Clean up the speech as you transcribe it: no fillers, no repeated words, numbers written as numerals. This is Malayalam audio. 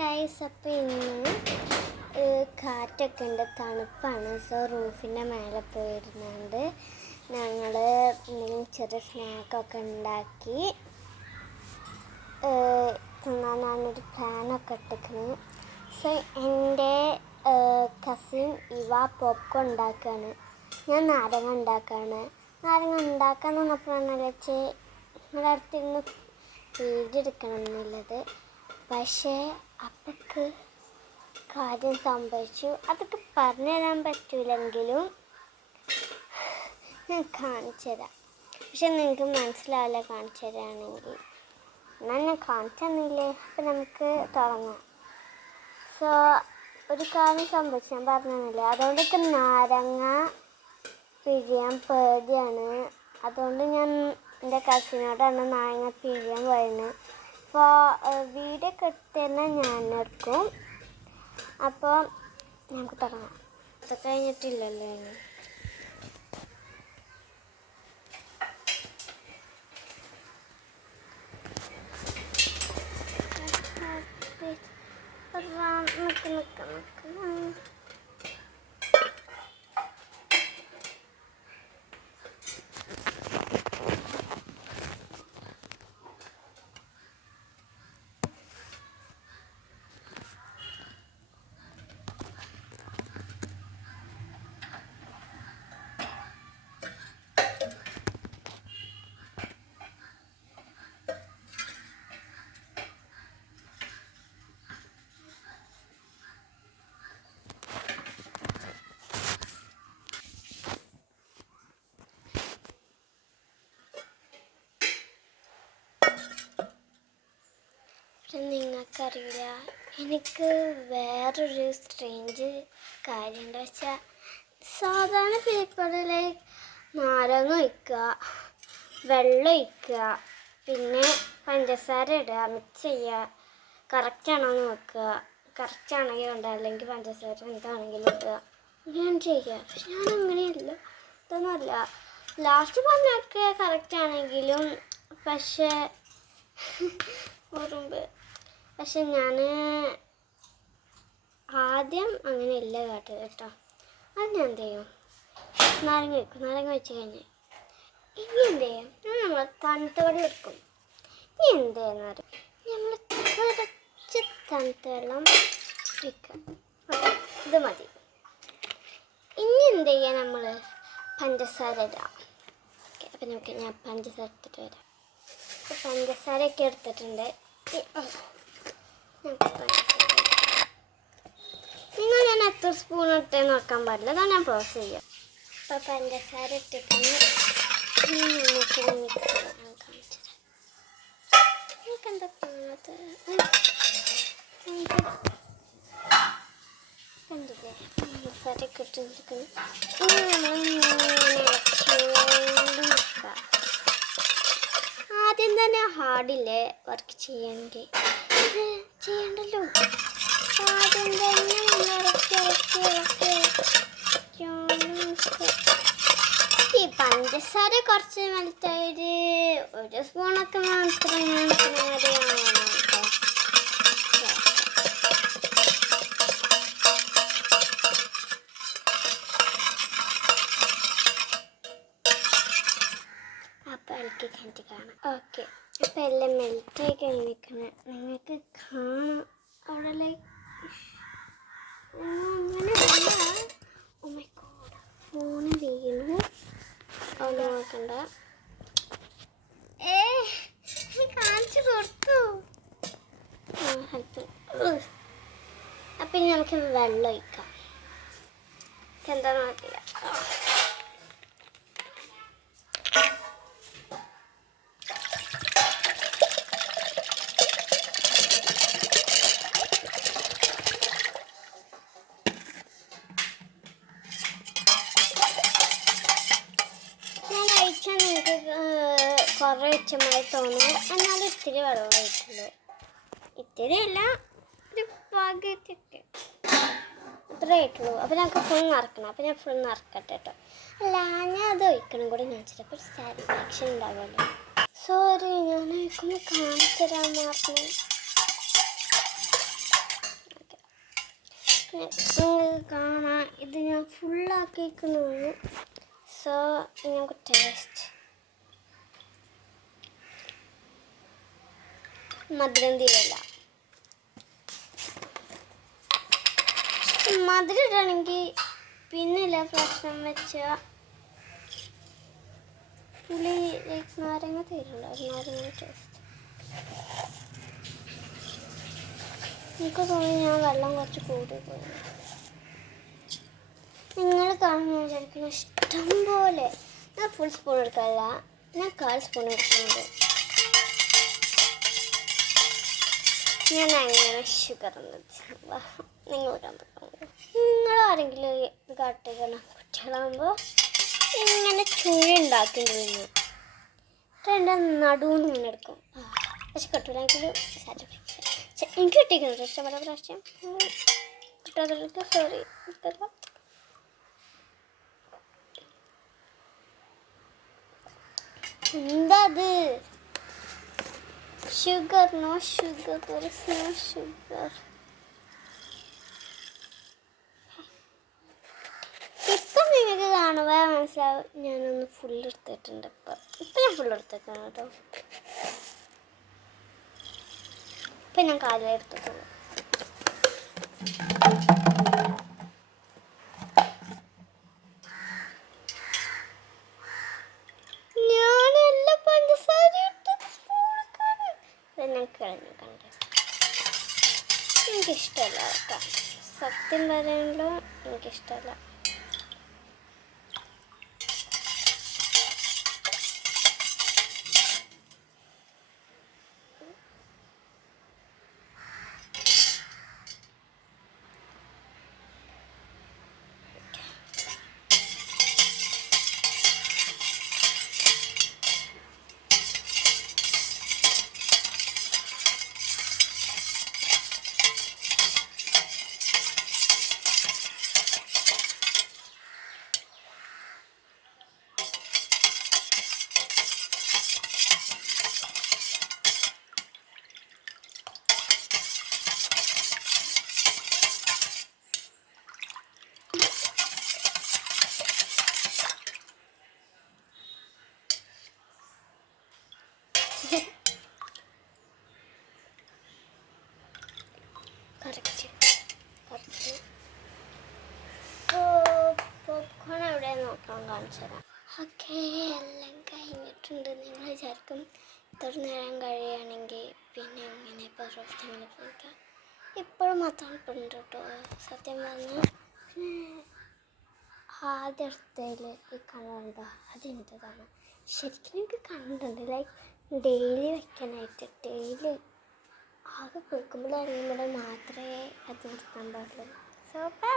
ഗൈസ്, അപ്പോൾ ഇന്ന് കാറ്റൊക്കെ ഉണ്ട്, തണുപ്പാണ്. സോ റൂഫിൻ്റെ മേലെ പോയിരുന്നുണ്ട് ഞങ്ങൾ ചെറിയ സ്നാക്കൊക്കെ ഉണ്ടാക്കി തിന്നാനാണൊരു പ്ലാനൊക്കെ ഇട്ടിരിക്കുന്നത്. സോ എൻ്റെ കസിൻ പോപ്കോൺ ഉണ്ടാക്കുകയാണ്, ഞാൻ നാരങ്ങ ഉണ്ടാക്കുകയാണ്. നാരങ്ങ ഉണ്ടാക്കാന്ന് പറഞ്ഞപ്പോഴാണ് വെച്ച് നിങ്ങളുടെ അടുത്തിരുന്ന് വീഡിയോ എടുക്കണം എന്നുള്ളത്. പക്ഷേ അപ്പൊക്ക് കാര്യം സംഭവിച്ചു. അതൊക്കെ പറഞ്ഞു തരാൻ പറ്റൂലെങ്കിലും ഞാൻ കാണിച്ചു തരാം. പക്ഷെ നിങ്ങൾക്ക് മനസ്സിലാവില്ല കാണിച്ചു തരാണെങ്കിൽ. എന്നാൽ ഞാൻ കാണിച്ചു തന്നില്ലേ, അപ്പം നമുക്ക് തുടങ്ങാം. സോ ഒരു കാര്യം സംഭവിച്ചു, ഞാൻ പറഞ്ഞില്ല. അതുകൊണ്ടൊക്കെ നാരങ്ങ പിഴിയാൻ പേടിയാണ്. അതുകൊണ്ട് ഞാൻ എൻ്റെ കസിനോടാണ് നാരങ്ങ പിഴിയാൻ പറയുന്നത്. അപ്പോൾ വീഡിയോ ഒക്കെ എടുത്തന്നെ ഞാൻ എടുക്കും. അപ്പോൾ നമുക്ക് തുടങ്ങാം. അത് കഴിഞ്ഞിട്ടില്ലല്ലോ. നിങ്ങൾക്കറിയില്ല, എനിക്ക് വേറൊരു സ്ട്രേഞ്ച് കാര്യം എന്താ വെച്ചാൽ, സാധാരണ പേപ്പറിൽ നാരങ്ങ ഒഴിക്കുക, വെള്ളം ഒഴിക്കുക, പിന്നെ പഞ്ചസാര ഇടുക, മിക്സ് ചെയ്യുക, കറക്റ്റാണോ നോക്കുക. കറക്റ്റാണെങ്കിൽ ഉണ്ട്, അല്ലെങ്കിൽ പഞ്ചസാര എന്താണെങ്കിലും ഇടുക, ഞാൻ ചെയ്യുക. പക്ഷെ ഞാൻ അങ്ങനെയല്ല, ഇതൊന്നുമല്ല. ലാസ്റ്റ് പറഞ്ഞൊക്കെ കറക്റ്റാണെങ്കിലും പക്ഷേ പക്ഷെ ഞാൻ ആദ്യം അങ്ങനെയല്ല കേട്ടത് കേട്ടോ. അത് ഞാൻ എന്ത് ചെയ്യും, നാരങ്ങ വയ്ക്കും. നാരങ്ങ വെച്ച് കഴിഞ്ഞ് ഇനി എന്ത് ചെയ്യും, നമ്മൾ തണുത്ത വെള്ളം എടുക്കും. ഇനി എന്ത് ചെയ്യുന്ന നമ്മൾ കുറച്ച് തണുത്ത വെള്ളം വയ്ക്കുക. ഇത് മതി. ഇനി എന്ത് ചെയ്യാൻ, നമ്മൾ പഞ്ചസാര ഇടാം. അപ്പം നമുക്ക് ഞാൻ പഞ്ചസാര എടുത്തിട്ട് വരാം. പഞ്ചസാരയൊക്കെ എടുത്തിട്ടുണ്ട്. നിങ്ങൾ ഞാൻ എത്ര സ്പൂൺ ഇട്ടേന്ന് നോക്കാൻ പാടില്ല, അതാണ് ഞാൻ പ്രോസസ് ചെയ്യുക. അപ്പോൾ പഞ്ചസാര ഇട്ടിട്ടുണ്ട്. നമുക്ക് മിക്സ് ചെയ്യാൻ കാണിച്ചു തരാം. നിങ്ങൾക്ക് എന്താ കാണാത്ത കണ്ടില്ലേ, പഞ്ചസാരയൊക്കെ ഇട്ട് നിൽക്കുന്നു. ആദ്യം തന്നെ ഹാർഡില്ലേ വർക്ക് ചെയ്യണ്ടേ, ചെയ്യണ്ടല്ലോ. ആദ്യം തന്നെ ഈ പഞ്ചസാര കുറച്ച് മെൽറ്റായിട്ട് ഒരു സ്പൂണൊക്കെ മാത്രം മതിയാവണം കേട്ടോ. അപ്പോൾ എനിക്ക് കണ്ടി കാണാം. ഓക്കെ, അപ്പം എല്ലാം മെൽറ്റായി കഴിഞ്ഞിരിക്കണം. നിങ്ങൾക്ക് കാണാം അവിടെ ലൈക്ക് അങ്ങനെ ഫോണ് വീണു. ഒന്ന് നോക്കണ്ട, കാണിച്ചു കൊടുത്തു. അപ്പം ഇനി നമുക്ക് വെള്ളം ഒഴിക്കാം. എന്താണെന്ന് നോക്കില്ല. നിങ്ങൾക്ക് കുറേ ഒച്ചമായി തോന്നും, എന്നാലും ഇത്തിരി വെള്ളം ഒഴിക്കുള്ളൂ. ഇത്തിരി അല്ല, ഒരു പകുതിയൊക്കെ ഇത്രേ ആയിട്ടുള്ളൂ. അപ്പോൾ ഞങ്ങൾക്ക് ഫുൾ നിറക്കണം. അപ്പോൾ ഞാൻ ഫുൾ നിറക്കട്ടെ കേട്ടോ. അല്ല, ഞാൻ അത് ഒഴിക്കണം കൂടി കാണിച്ചിട്ട് അപ്പോൾ സാറ്റിസ്ഫാക്ഷൻ ഉണ്ടാവുമല്ലോ. സോറി, ഞാൻ ഒഴിക്കുമ്പോൾ കാണിച്ചു തരാൻ മാത്രം. നിങ്ങൾക്ക് കാണാം, ഇത് ഞാൻ ഫുള്ളാക്കിയിരിക്കുന്നു. സോ നമുക്ക് ടേസ്റ്റ്. മധുരം തീരല്ല. മധുരം ഇടാണെങ്കിൽ പിന്നില്ല പ്രശ്നം വെച്ചാൽ പുളി നാരങ്ങ തീരല്ല. നാരങ്ങ ടേസ്റ്റ് എനിക്ക് തോന്നി ഞാൻ വെള്ളം കുറച്ച് കൂടി പോയി. നിങ്ങൾ കാണുന്ന വിചാരിക്കുന്ന ഇഷ്ടം പോലെ. ഞാൻ ഫുൾ സ്പൂൺ എടുക്കാറില്ല, ഞാൻ 1/4 സ്പൂൺ എടുക്കുന്നുണ്ട്. ഞാൻ അങ്ങനെ ഷുഗർ നിങ്ങൾ നിങ്ങളാരെങ്കിലും ഇത് കാട്ടിക്കണം. കുട്ടികളാകുമ്പോൾ ഇങ്ങനെ ചുഴി ഉണ്ടാക്കിയിട്ടുണ്ടെന്ന് എൻ്റെ നടുവെന്ന് ഇങ്ങനെ എടുക്കും. പക്ഷെ കിട്ടൂലെങ്കിലും എനിക്ക് കിട്ടിയിരിക്കുന്നു ഇഷ്ടപ്പെട്ട പ്രാവശ്യം. കിട്ടാത്തവർക്ക് സോറി. എന്താ അത്? Sugar, no sugar, there is no sugar. ഇപ്പം നിങ്ങൾക്ക് കാണുമ്പോൾ മനസ്സിലാവും ഞാനൊന്ന് ഫുൾ എടുത്തിട്ടുണ്ട്. ഇപ്പം ഞാൻ ഫുൾ എടുത്തേക്കാണ് കേട്ടോ. ഇപ്പം ഞാൻ കാലം എടുത്തിട്ടുള്ളൂ. ഞാനെല്ലാം പഞ്ചസാര ഞാൻ കളഞ്ഞു കണ്ട. എനിക്കിഷ്ടമല്ല അതൊക്കെ, സത്യം പറയാനല്ലോ എനിക്കിഷ്ടമല്ല. പോപ്കോൺ എവിടെ നോക്കാൻ കാണിച്ചു തരാം. ഓക്കെ, എല്ലാം കഴിഞ്ഞിട്ടുണ്ട്. നിങ്ങൾ വിചാരിക്കും ഇത്ര നേരം കഴിയുകയാണെങ്കിൽ പിന്നെ എങ്ങനെ പെർഫെക്റ്റ് പോയിക്കാം. ഇപ്പോഴും മാത്രം ഉണ്ട് കേട്ടോ. സത്യം പറഞ്ഞാൽ ആദ്യം അടുത്തതിൽ ഈ കണ്ടുണ്ടോ അതെന്താണ് ശരിക്കും എനിക്ക് കണ്ടിട്ടുണ്ട്. ലൈക്ക് ഡെയിലി വെക്കാനായിട്ട് ഡെയിലി ആകെ കുളിക്കുമ്പോൾ ഇറങ്ങുമ്പോൾ മാത്രമേ അത് നിർത്താൻ പാടുള്ളൂ. So by.